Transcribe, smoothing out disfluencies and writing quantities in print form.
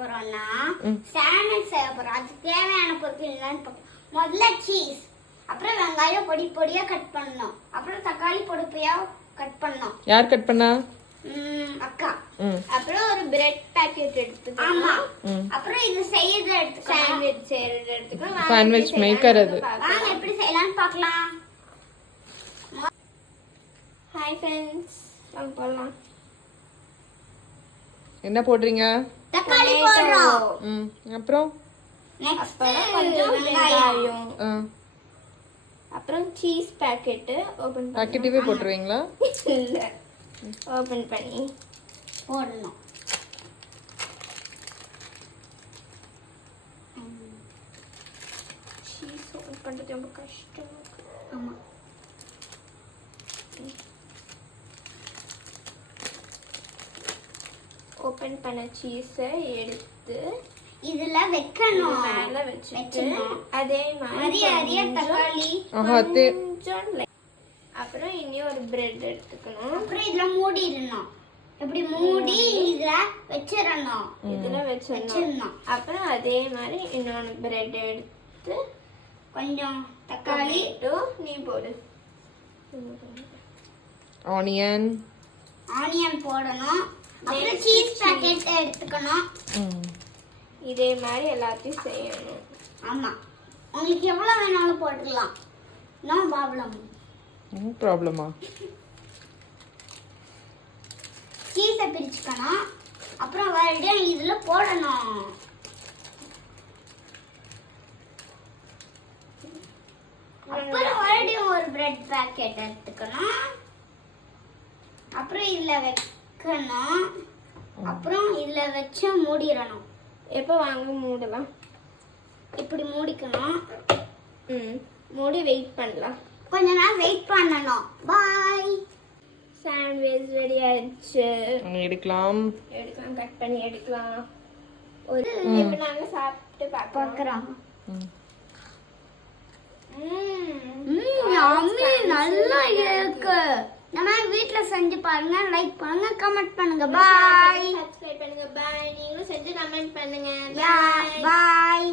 போறோம்னா சாண்ட்விச் செய்ய போறோம். அதுக்கு தேவையான பொருட்கள் என்னன்னு பார்ப்போம். முதல்ல சீஸ், அப்புறம் வெங்காயம் பொடி பொடியா கட் பண்ணணும், அப்புறம் தக்காளி பொடி பொடியா கட் பண்ணணும். யார் கட் பண்ணா? அக்கா. அப்புறம் ஒரு பிரெட் பாக்கெட் எடுத்துக்கணும். ஆமா. அப்புறம் இது செய்யறது எடுத்துக்கணும். சாண்ட்விச் செய்யறது எடுத்துக்கணும். சாண்ட்விச் மேக்கர் அது. வாங்க எப்படி செய்யலாம்னு பார்க்கலாம். ஹாய் फ्रेंड्स, வாங்க போலாம். என்ன போடுறீங்க? தக்காளி போடுறோம். அப்புறம் நெக்ஸ்ட் கொஞ்சம் வெங்காயம். அப்புறம் சீஸ் பாக்கெட் ஓபன் பண்ணி பாக்கெட்டவே போட்டுருவீங்களா? இல்ல, ஓபன் பண்ணி போடணும். சீஸ் ஓபன் பண்றது ரொம்ப கஷ்டமா இருக்கு. ஆமா. ஓபன் பண்ண சீஸை எடுத்து இதுல வைக்கணும். மேல வச்சிட்டு அதே மாதிரி நிறைய தக்காளி, கொஞ்சம் அப்புறம் இனி ஒரு பிரெட் எடுத்துக்கணும். அப்புறம் இதுல மூடிடணும். இப்படி மூடி இதுல வச்சிரணும். இதுல வச்சிரணும். அப்புறம் அதே மாதிரி இன்னொரு பிரெட் எடுத்து கொஞ்சம் தக்காளி நீ போடு. ஆனியன் போடணும். அப்புறம் சீஸ் பாக்கெட் எடுத்துக்கணும். இதே மாதிரி எல்லாத்தையும் செய்யணும். ஆமா, உங்களுக்கு எவ்வளவு வேணாலும் போட்டுக்கலாம். நோ ப்ராப்ளமா? சீஸை பிரிச்சுக்கணும். அப்புறம் மறுபடியும் இதுல போடணும். அப்புறம் மறுபடியும் ஒரு பிரெட் பாக்கெட் எடுத்துக்கணும். அப்புறம் இதுல வைக்கணும். அப்புறம் இதுல வச்சு மூடிடணும். எப்போ வாங்க மூடலாம்? இப்படி மூடிக்கணும். மூடி வெயிட் பண்ணலாம். கொஞ்ச நேரம் வெயிட் பண்ணணும். பாய். சாண்ட்விச் ரெடி ஆயிடுச்சு. எடுக்கலாம், கட் பண்ணி எடுக்கலாம். ஒரு இப்போ நாங்க சாப்பிட்டு பார்க்கறோம். நல்லா இருக்கு. நம்ம வீட்ல செஞ்சு பாருங்க, லைக் பண்ணுங்க, கமெண்ட் பண்ணுங்க. பாய். சப்ஸ்கிரைப் பண்ணுங்க. பாய். நீங்களும் செஞ்சு கமெண்ட் பண்ணுங்க. பாய்.